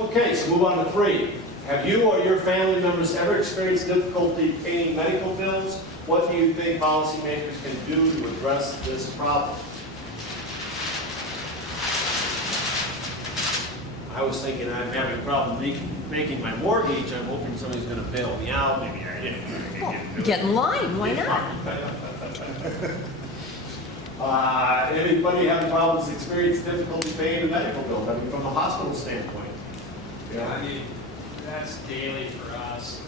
Okay, so move on to 3. Have you or your family members ever experienced difficulty paying medical bills? What do you think policymakers can do to address this problem? I was thinking I'm having a problem making my mortgage. I'm hoping somebody's going to bail me out. Maybe I didn't. Well, get in line. Why not? Anybody having problems experience difficulty paying a medical bill? I mean, from a hospital standpoint. Yeah, I mean, that's daily for us.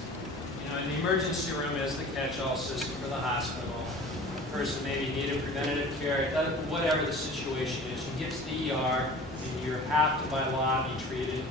You know, and the emergency room is the catch-all system for the hospital. A person maybe needed preventative care, whatever the situation is. You get to the ER, and you have to, by law, be treated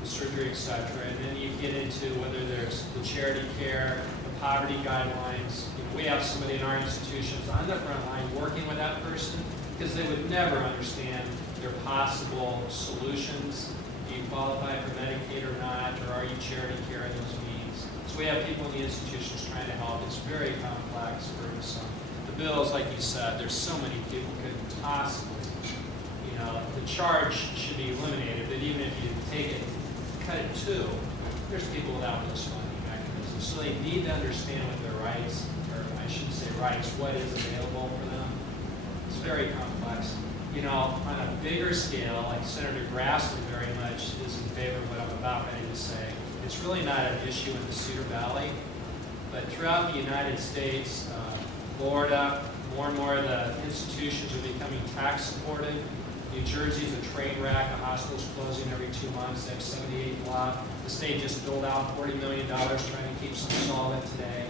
with surgery, etc. And then you get into whether there's the charity care, the poverty guidelines. You know, we have somebody in our institutions on the front line working with that person because they would never understand their possible solutions. Do you qualify for Medicaid or not, or are you charity care in those means? So we have people in the institutions trying to help. It's very complex, burdensome. The bills, like you said, there's so many people couldn't possibly. You know, the charge should be eliminated, but even if you take it, cut it too, there's people without those funding mechanisms. So they need to understand what their rights, or I shouldn't say rights, what is available for them. It's very complex. You know, on a bigger scale, like Senator Grassley very much is in favor of what I'm about ready to say. It's really not an issue in the Cedar Valley, but throughout the United States, Florida, more and more of the institutions are becoming tax supportive. New Jersey's a train wreck. A hospital's closing every 2 months. They have 78 block. The state just doled out $40 million trying to keep some solvent today.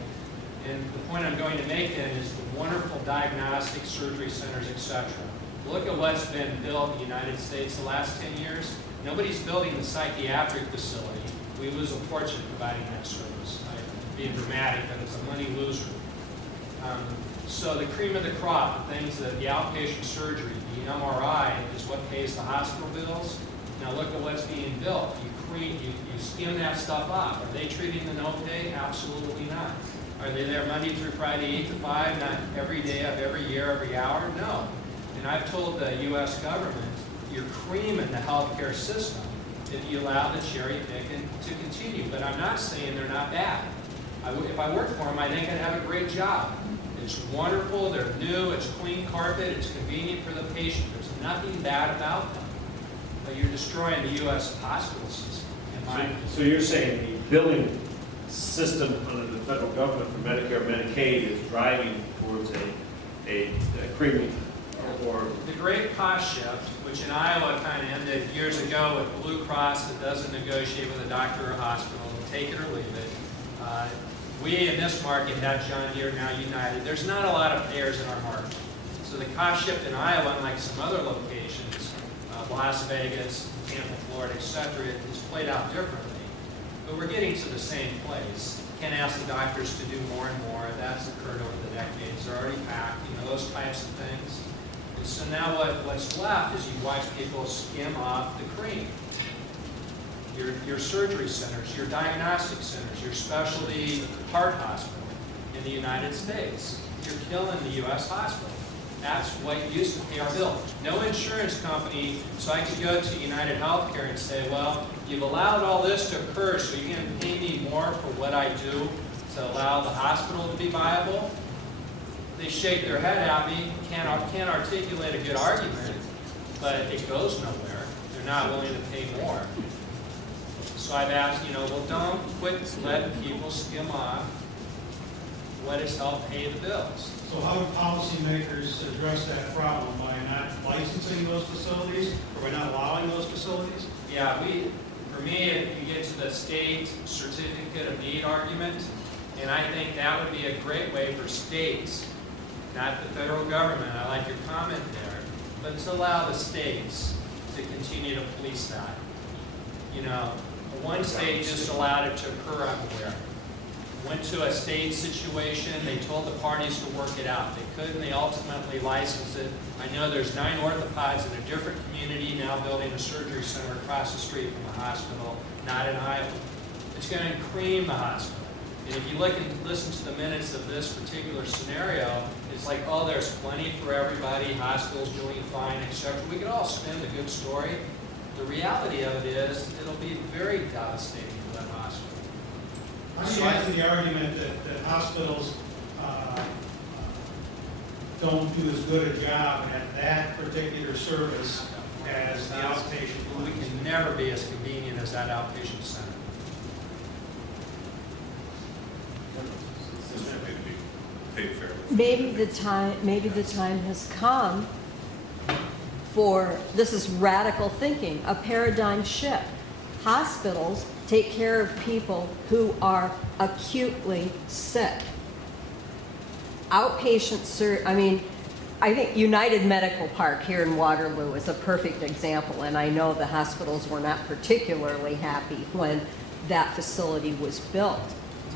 And the point I'm going to make then is the wonderful diagnostic surgery centers, etc. Look at what's been built in the United States the last 10 years. Nobody's building the psychiatric facility. We lose a fortune providing that service. I'm being dramatic, but it's a money loser. So the cream of the crop, the things that the outpatient surgery, the MRI, is what pays the hospital bills. Now look at what's being built. You skim that stuff off. Are they treating the no pay? Absolutely not. Are they there Monday through Friday, 8 to 5, not every day of every year, every hour? No. And I've told the U.S. government, you're creaming the healthcare system if you allow the cherry picking to continue. But I'm not saying they're not bad. If I worked for them, I think I'd have a great job. It's wonderful, they're new, it's clean carpet, it's convenient for the patient. There's nothing bad about them. But you're destroying the U.S. hospital system, in my opinion. So you're saying the billing system under the federal government for Medicare and Medicaid is driving towards a creaming or the great cost shift, which in Iowa kind of ended years ago with Blue Cross that doesn't negotiate with a doctor or hospital, take it or leave it. We in this market have John Deere, now United. There's not a lot of payers in our market. So the cost shift in Iowa, unlike some other locations, Las Vegas, Tampa, Florida, etc., is played out differently. But we're getting to the same place. Can't ask the doctors to do more and more. That's occurred over the decades. They're already packed, you know, those types of things. And so now what's left is you watch people skim off the cream. Your surgery centers, your diagnostic centers, your specialty heart hospital in the United States. You're killing the U.S. hospital. That's what used to pay our bill. No insurance company, so I could go to United Healthcare and say, well, you've allowed all this to occur, so you're going to pay me more for what I do to allow the hospital to be viable? They shake their head at me, can't articulate a good argument, but it goes nowhere. They're not willing to pay more. So I've asked, well, don't quit letting people skim off what has helped pay the bills. So how do policymakers address that problem? By not licensing those facilities, or by not allowing those facilities? Yeah, for me, you get to the state certificate of need argument, and I think that would be a great way for states, not the federal government, I like your comment there, but to allow the states to continue to police that. One state just allowed it to occur, I'm aware. Went to a state situation, they told the parties to work it out. They couldn't, they ultimately licensed it. I know there's 9 orthopods in a different community now building a surgery center across the street from the hospital, not in Iowa. It's going to cream the hospital. And if you look and listen to the minutes of this particular scenario, it's like, oh, there's plenty for everybody, hospitals doing fine, etc. We could all spin the good story, The reality of it is, it'll be very devastating for that hospital. I'm making the argument that hospitals don't do as good a job at that particular service as the outpatient We clinics. can never be as convenient as that outpatient center. This should be paid fairly. Maybe the time has come for, this is radical thinking, a paradigm shift. Hospitals take care of people who are acutely sick. I think United Medical Park here in Waterloo is a perfect example, and I know the hospitals were not particularly happy when that facility was built.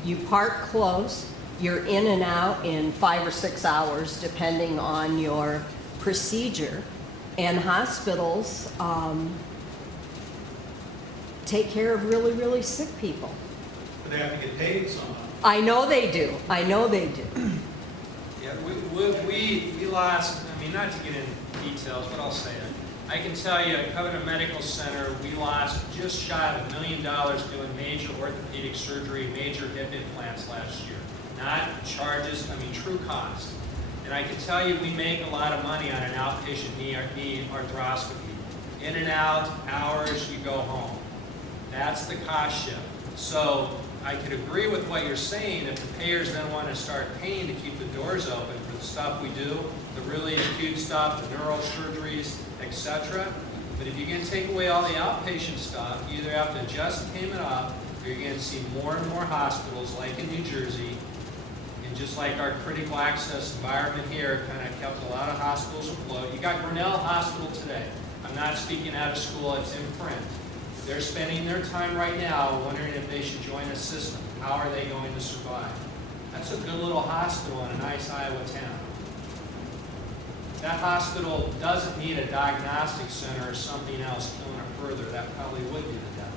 You park close, you're in and out in 5 or 6 hours, depending on your procedure, and hospitals take care of really, really sick people. But they have to get paid somehow. I know they do. I know they do. Yeah, we lost, I mean, not to get into details, but I'll say it. I can tell you, at Covenant Medical Center, we lost just shy of $1 million doing major orthopedic surgery, major hip implants last year. Not charges, I mean, true cost. And I can tell you, we make a lot of money on an outpatient knee arthroscopy. In and out, hours, you go home. That's the cost shift. So I could agree with what you're saying if the payers then want to start paying to keep the doors open for the stuff we do, the really acute stuff, the neurosurgeries, etc. But if you're going to take away all the outpatient stuff, you either have to adjust payment up, or you're going to see more and more hospitals, like in New Jersey, and just like our critical access environment here kind of kept a lot of hospitals afloat. You got Grinnell Hospital today. I'm not speaking out of school, it's in print. They're spending their time right now wondering if they should join a system. How are they going to survive? That's a good little hospital in a nice Iowa town. That hospital doesn't need a diagnostic center or something else killing it further. That probably would be the death.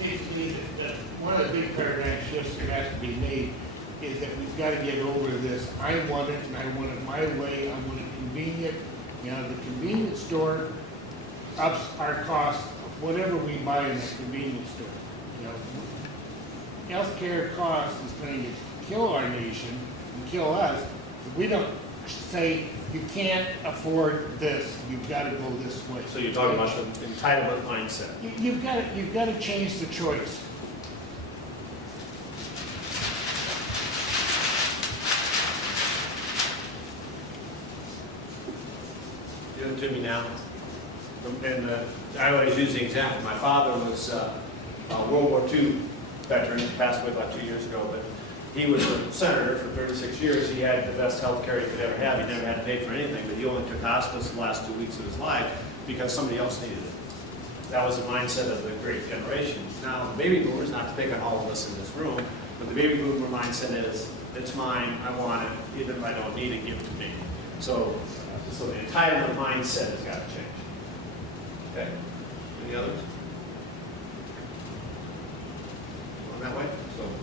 It seems to me that one of the big paradigm shifts that has to be made is that we've got to get over this. I want it, and I want it my way. I want it convenient. You know, the convenience store ups our cost of whatever we buy in the convenience store. You know, healthcare cost is going to kill our nation and kill us if we don't say you can't afford this. You've got to go this way. So you're talking about the entitlement mindset. You've got to change the choice. Give it to me now. And I always use the example. My father was a World War II veteran, passed away about 2 years ago, but he was a senator for 36 years. He had the best health care he could ever have. He never had to pay for anything, but he only took hospice the last 2 weeks of his life because somebody else needed it. That was the mindset of the great generation. Now, the baby boomers, not to pick on all of us in this room, but the baby boomer mindset is, it's mine, I want it, even if I don't need it, give it to me. So the entitlement mindset has got to change. Okay? Any others?